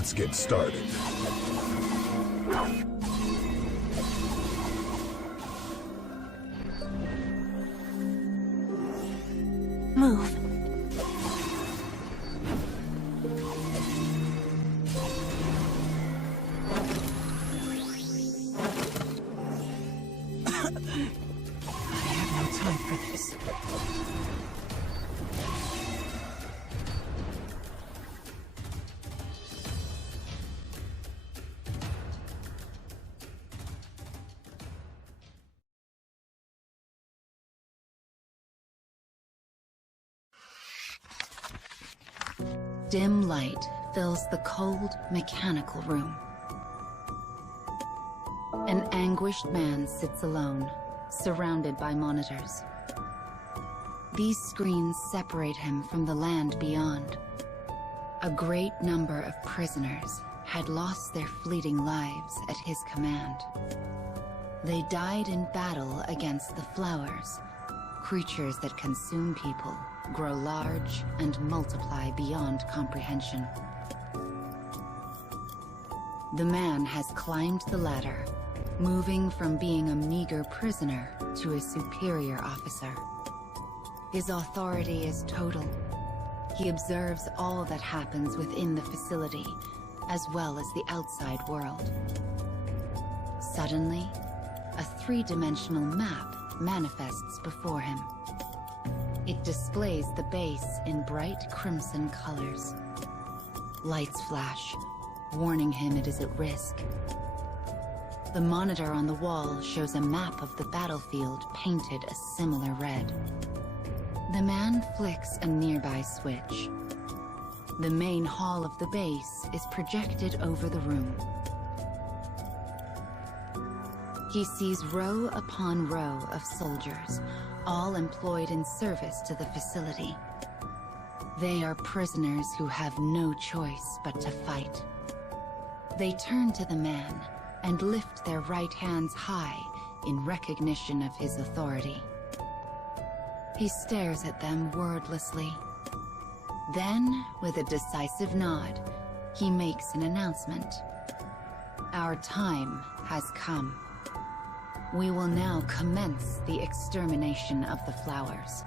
Let's get started. Move. I have no time for this. Dim light fills the cold, mechanical room. An anguished man sits alone, surrounded by monitors. These screens separate him from the land beyond. A great number of prisoners had lost their fleeting lives at his command. They died in battle against the flowers, creatures that consume people, grow large, and multiply beyond comprehension. The man has climbed the ladder, moving from being a meager prisoner to a superior officer. His authority is total. He observes all that happens within the facility, as well as the outside world. Suddenly, a three-dimensional map manifests before him. It displays the base in bright crimson colors. Lights flash, warning him it is at risk. The monitor on the wall shows a map of the battlefield painted a similar red. The man flicks a nearby switch. The main hall of the base is projected over the room. He sees row upon row of soldiers, all employed in service to the facility. They are prisoners who have no choice but to fight. They turn to the man and lift their right hands high in recognition of his authority. He stares at them wordlessly. Then, with a decisive nod, he makes an announcement. Our time has come. We will now commence the extermination of the flowers.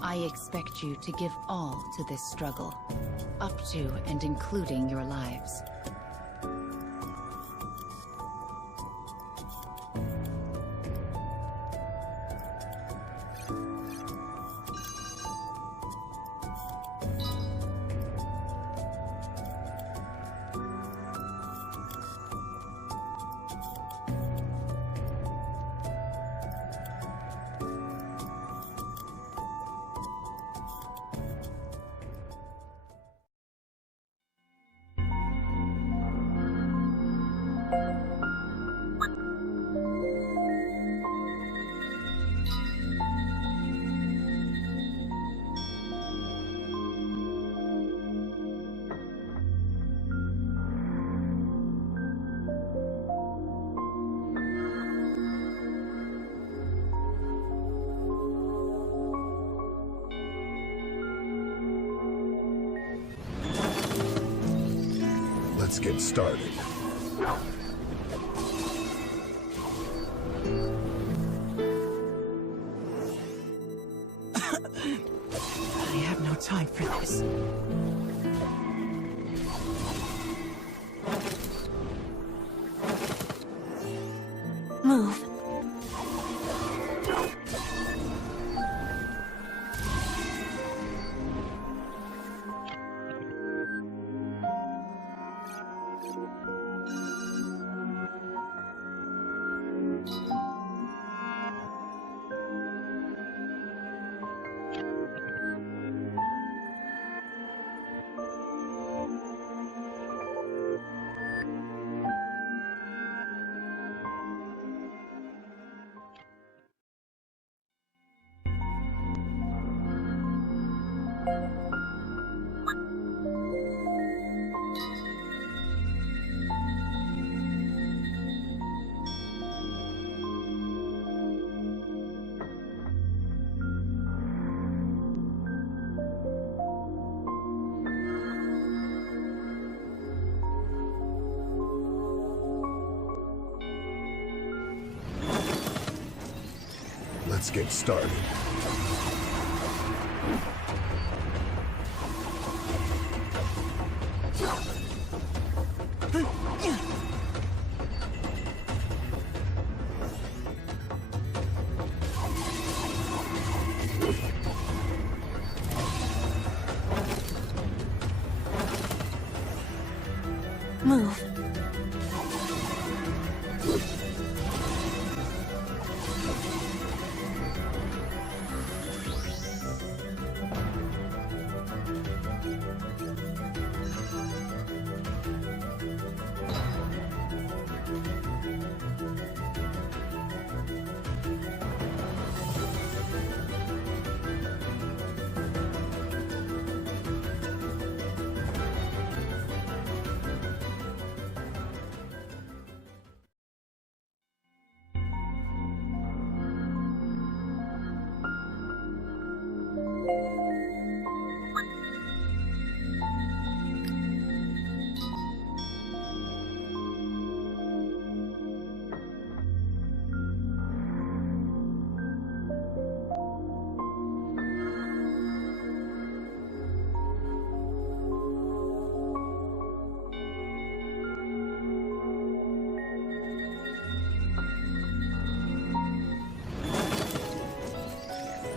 I expect you to give all to this struggle, up to and including your lives. Let's get started. I have no time for this. Move. Let's get started. Move.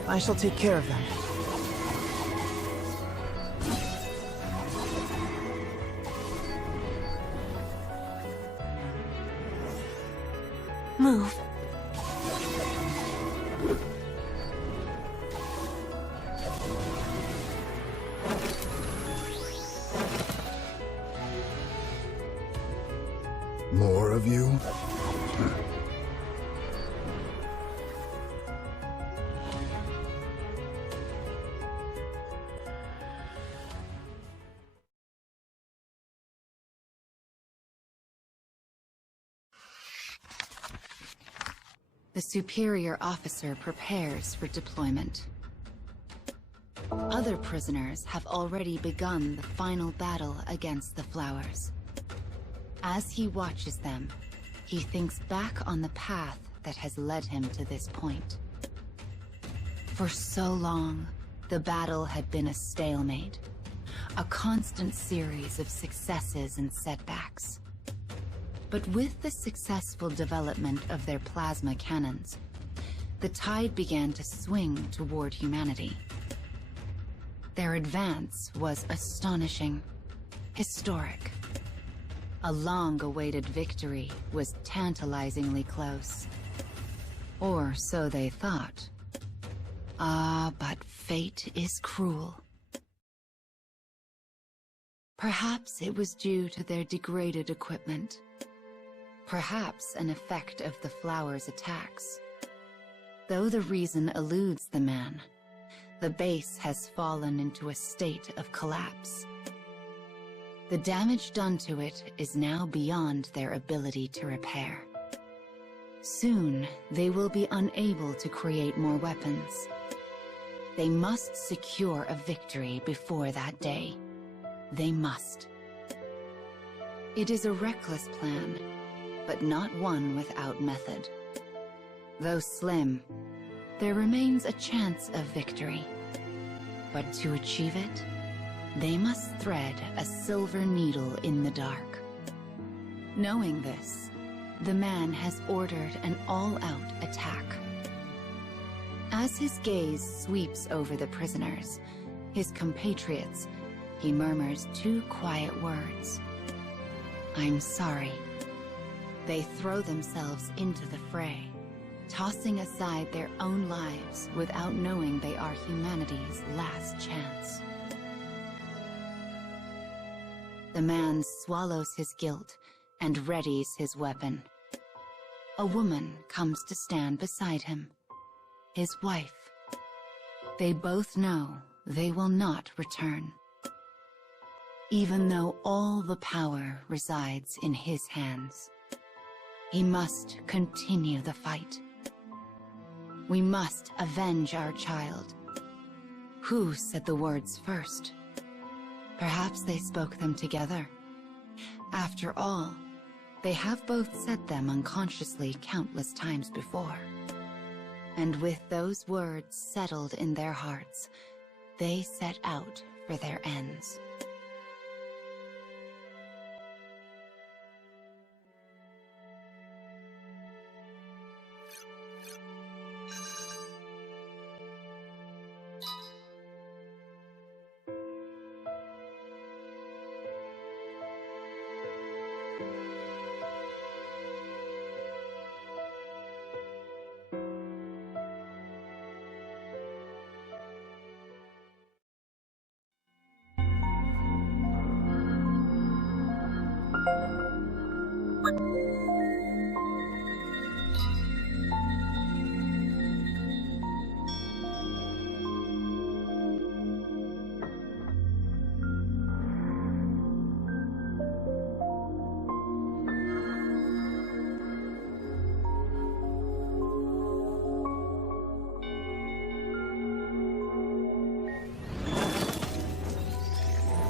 I shall take care of them. Move. More of you? The superior officer prepares for deployment. Other prisoners have already begun the final battle against the flowers. As he watches them, he thinks back on the path that has led him to this point. For so long, the battle had been a stalemate, a constant series of successes and setbacks. But with the successful development of their plasma cannons, the tide began to swing toward humanity. Their advance was astonishing, historic. A long-awaited victory was tantalizingly close. Or so they thought. Ah, but fate is cruel. Perhaps it was due to their degraded equipment. Perhaps an effect of the flower's attacks. Though the reason eludes the man, the base has fallen into a state of collapse. The damage done to it is now beyond their ability to repair. Soon, they will be unable to create more weapons. They must secure a victory before that day. They must. It is a reckless plan, but not one without method. Though slim, there remains a chance of victory. But to achieve it, they must thread a silver needle in the dark. Knowing this, the man has ordered an all-out attack. As his gaze sweeps over the prisoners, his compatriots, he murmurs two quiet words. "I'm sorry." They throw themselves into the fray, tossing aside their own lives without knowing they are humanity's last chance. The man swallows his guilt and readies his weapon. A woman comes to stand beside him, his wife. They both know they will not return. Even though all the power resides in his hands, he must continue the fight. We must avenge our child. Who said the words first? Perhaps they spoke them together. After all, they have both said them unconsciously countless times before. And with those words settled in their hearts, they set out for their ends.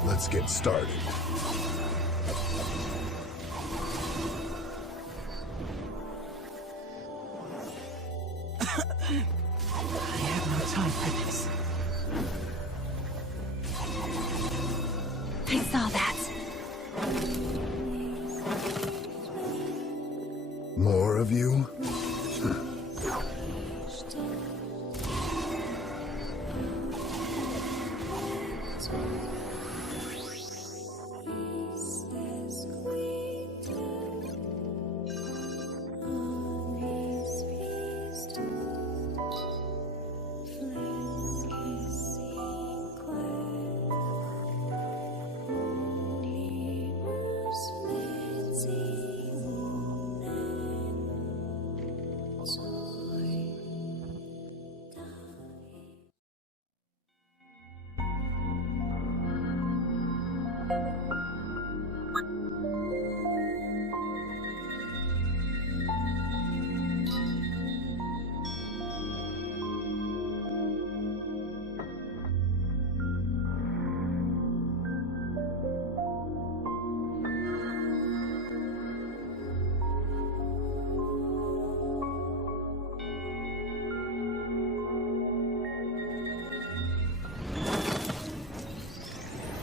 Let's get started. I have no time for this. I saw that. More of you?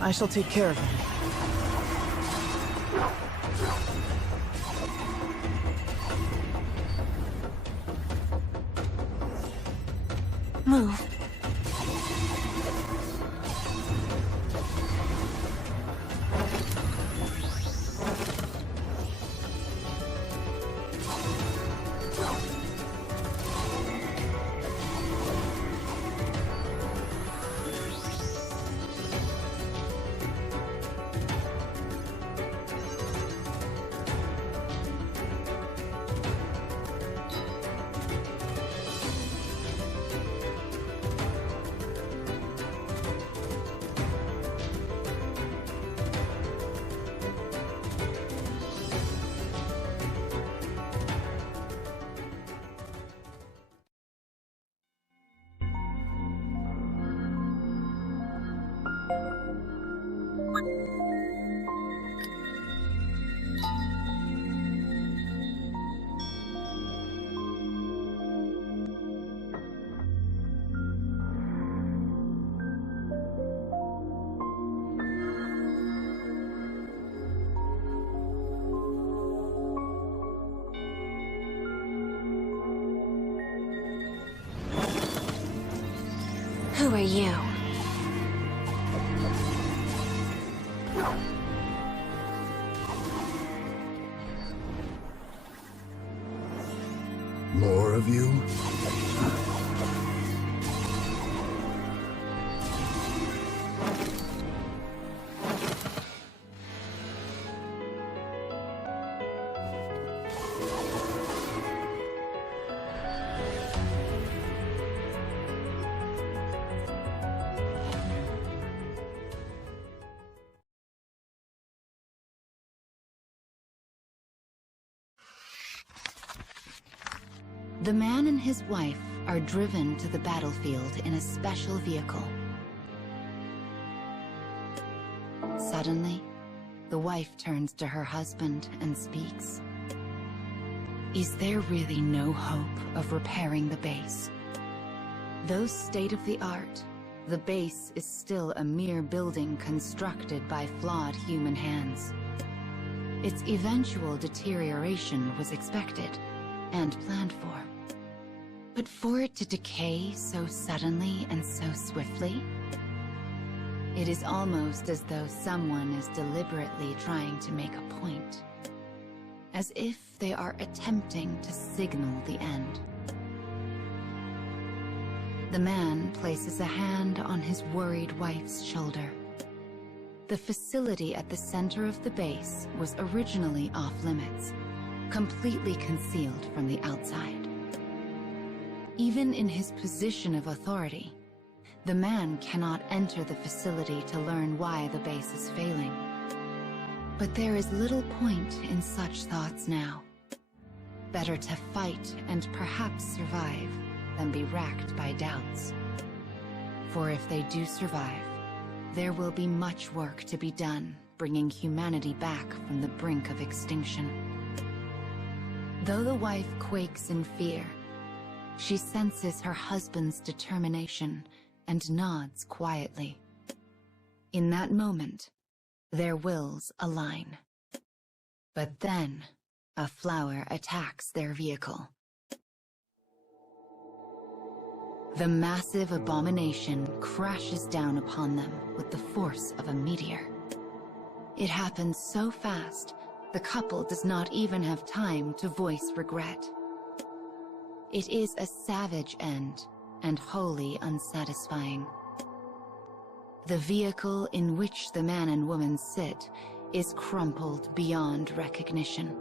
I shall take care of him. Move. Who are you? More of you? The man and his wife are driven to the battlefield in a special vehicle. Suddenly, the wife turns to her husband and speaks. Is there really no hope of repairing the base? Though state-of-the-art, the base is still a mere building constructed by flawed human hands. Its eventual deterioration was expected and planned for. But for it to decay so suddenly and so swiftly, it is almost as though someone is deliberately trying to make a point. As if they are attempting to signal the end. The man places a hand on his worried wife's shoulder. The facility at the center of the base was originally off-limits, completely concealed from the outside. Even in his position of authority, the man cannot enter the facility to learn why the base is failing. But there is little point in such thoughts now. Better to fight and perhaps survive than be racked by doubts. For if they do survive, there will be much work to be done bringing humanity back from the brink of extinction. Though the wife quakes in fear, she senses her husband's determination and nods quietly. In that moment, their wills align. But then, a flower attacks their vehicle. The massive abomination crashes down upon them with the force of a meteor. It happens so fast, the couple does not even have time to voice regret. It is a savage end, and wholly unsatisfying. The vehicle in which the man and woman sit is crumpled beyond recognition,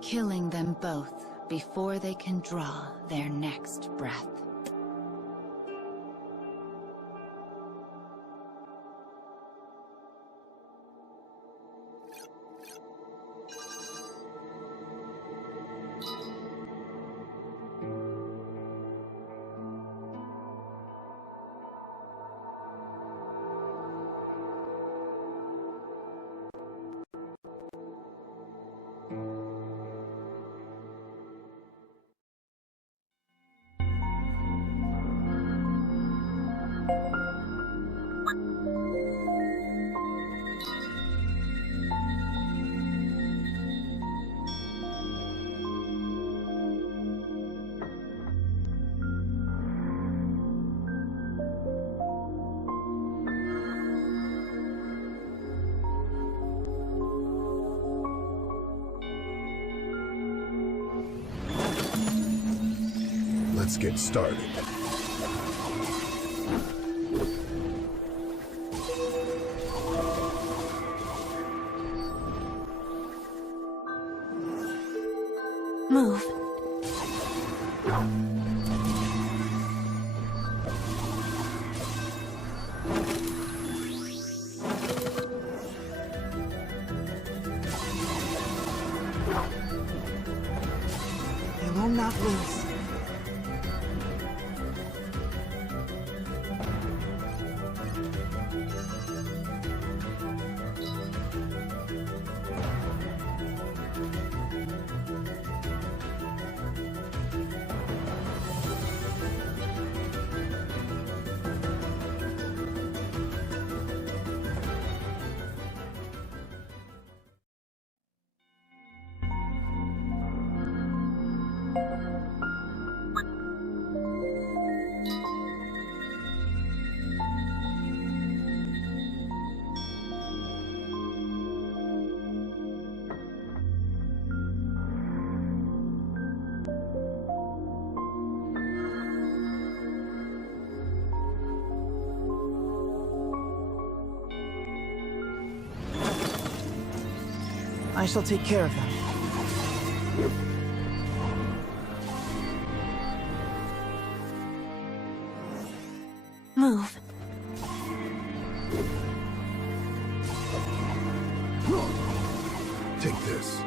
killing them both before they can draw their next breath. Let's get started. Move. You will not lose. I shall take care of them. Move. Take this.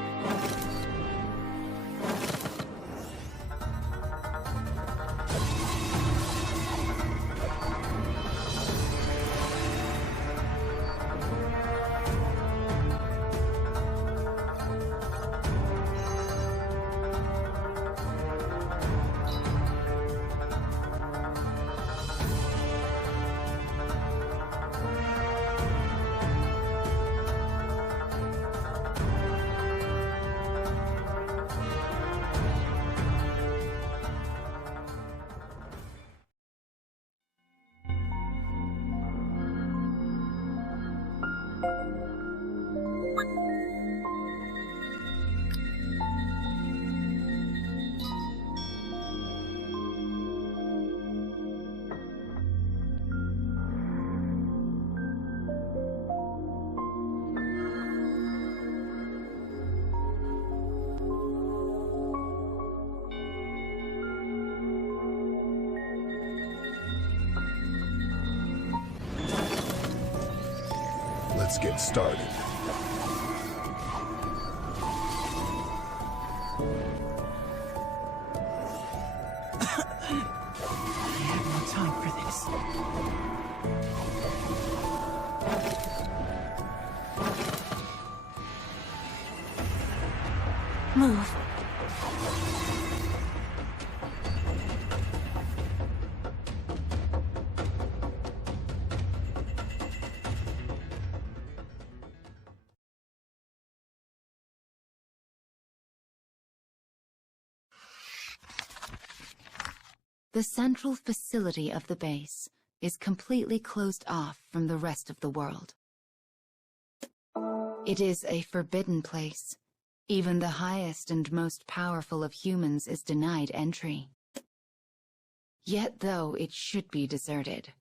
Let's get started. I have no time for this. Move. The central facility of the base is completely closed off from the rest of the world. It is a forbidden place. Even the highest and most powerful of humans is denied entry. Yet though it should be deserted,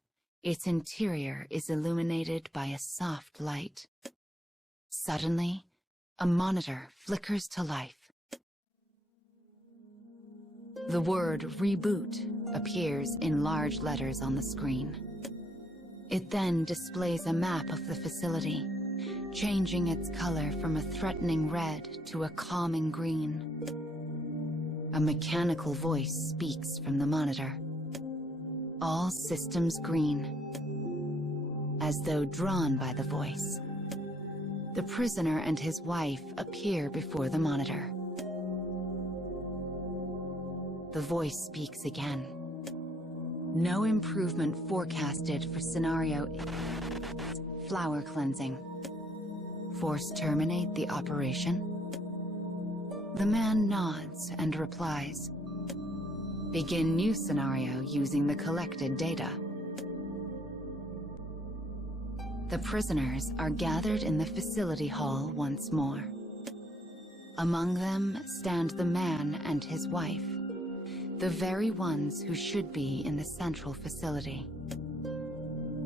its interior is illuminated by a soft light. Suddenly, a monitor flickers to life. The word "Reboot" appears in large letters on the screen. It then displays a map of the facility, changing its color from a threatening red to a calming green. A mechanical voice speaks from the monitor. All systems green. As though drawn by the voice, the prisoner and his wife appear before the monitor. The voice speaks again. No improvement forecasted for scenario flower cleansing. Force terminate the operation? The man nods and replies. Begin new scenario using the collected data. The prisoners are gathered in the facility hall once more. Among them stand the man and his wife, the very ones who should be in the central facility.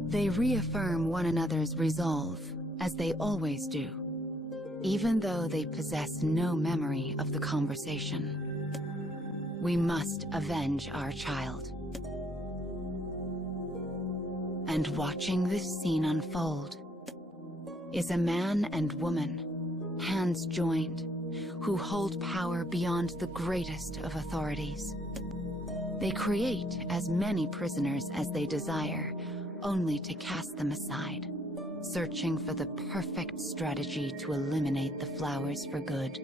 They reaffirm one another's resolve, as they always do, even though they possess no memory of the conversation. We must avenge our child. And watching this scene unfold is a man and woman, hands joined, who hold power beyond the greatest of authorities. They create as many prisoners as they desire, only to cast them aside, searching for the perfect strategy to eliminate the flowers for good.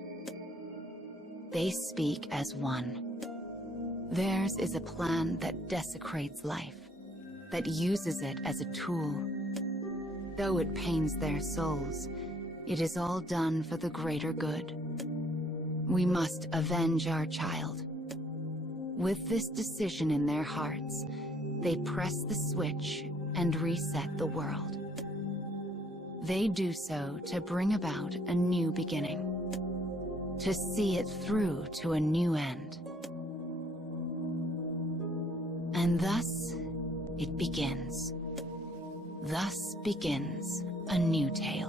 They speak as one. Theirs is a plan that desecrates life, that uses it as a tool. Though it pains their souls, it is all done for the greater good. We must avenge our child. With this decision in their hearts, they press the switch and reset the world. They do so to bring about a new beginning, to see it through to a new end. And thus it begins. Thus begins a new tale.